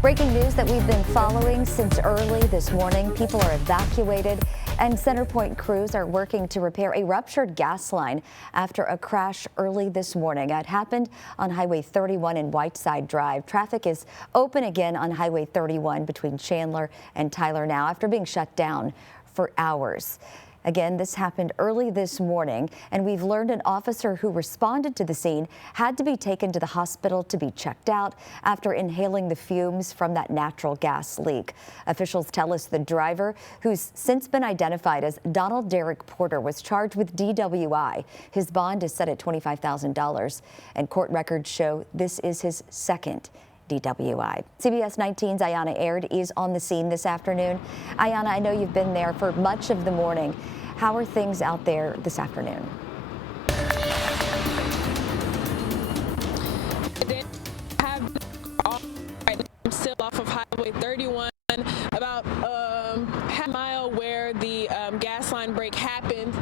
Breaking news that we've been following since early this morning. People are evacuated and CenterPoint crews are working to repair a ruptured gas line after a crash early this morning. It happened on Highway 31 in Whiteside Drive. Traffic is open again on Highway 31 between Chandler and Tyler now after being shut down for hours. Again, this happened early this morning, and we've learned an officer who responded to the scene had to be taken to the hospital to be checked out after inhaling the fumes from that natural gas leak. Officials tell us the driver, who's since been identified as Donald Derek Porter, was charged with DWI. His bond is set at $25,000, and court records show this is his second DWI. CBS 19's Ayanna Aird is on the scene this afternoon. Ayanna, I know you've been there for much of the morning. How are things out there this afternoon? I'm still off of Highway 31, about half a mile where the gas line break happened.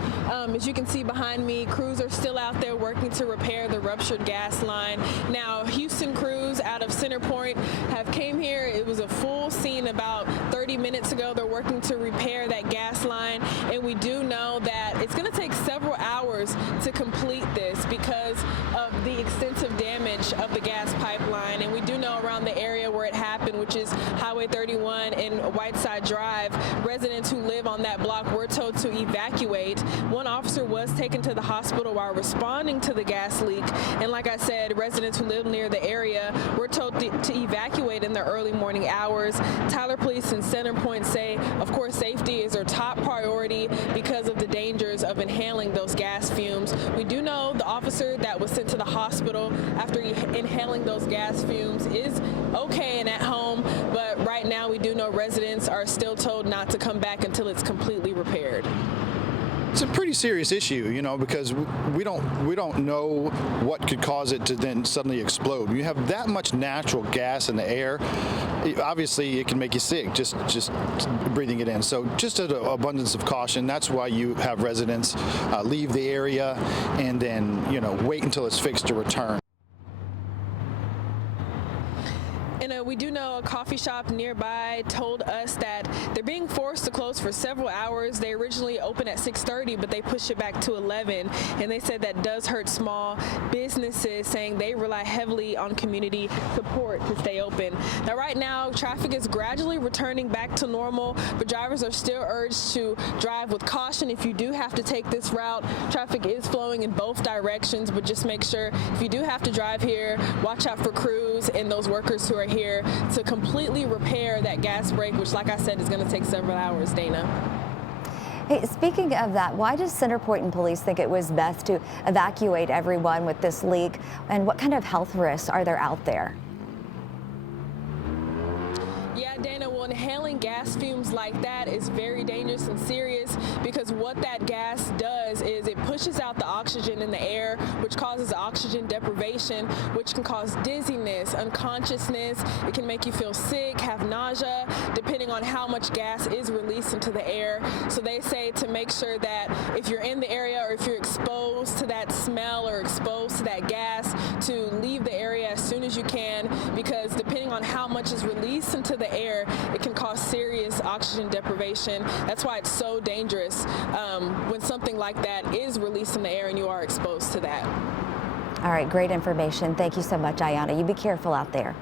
As you can see behind me, crews are still out there working to repair the ruptured gas line. Now, Houston crews out of CenterPoint have came here. It was a full scene about 30 minutes ago. They're working to repair that gas line, and we do know that it's going to take several hours to complete this because of the extensive damage of the gas pipeline. And we do know around the area where it happened, which is Highway 31 and Whiteside Drive, residents who live on that block were told to evacuate. One officer was taken to the hospital while responding to the gas leak. And like I said, residents who live near the area were told to evacuate in the early morning hours. Tyler Police and CenterPoint say, of course, safety is their top priority because of the dangers of inhaling those gas fumes. We do know the officer that was sent to the hospital after inhaling those gas fumes is okay and at home, but right now we do know residents are still told not to come back until it's completely repaired. It's a pretty serious issue, you know, because we don't know what could cause it to then suddenly explode. When you have that much natural gas in the air, obviously it can make you sick just breathing it in. So just an abundance of caution. That's why you have residents leave the area and then, you know, wait until it's fixed to return. And we do know a coffee shop nearby told us that they're being forced to close for several hours. They originally opened at 6:30, but they pushed it back to 11. And they said that does hurt small businesses, saying they rely heavily on community support to stay open. Now, right now, traffic is gradually returning back to normal, but drivers are still urged to drive with caution. If you do have to take this route, traffic is flowing in both directions, but just make sure if you do have to drive here, watch out for crews and those workers who are here to completely repair that gas break, which, like I said, is going to take several hours. Dana. Hey, speaking of that, why does CenterPoint and police think it was best to evacuate everyone with this leak, and what kind of health risks are there out there? Yeah, Dana, well, inhaling gas fumes like that is very dangerous and serious because what that gas does is it pushes out the oxygen in the air, which causes oxygen deprivation, which can cause dizziness, unconsciousness. It can make you feel sick, have nausea, depending on how much gas is released into the air. So they say to make sure that if you're in the area or if you're exposed to that smell or exposed to that gas, to leave the area as soon as you can, because depending on how much is released into the air, it can cause serious oxygen deprivation. That's why it's so dangerous when something like that is released in the air and you are exposed to that. All right, great information. Thank you so much, Ayanna. You be careful out there.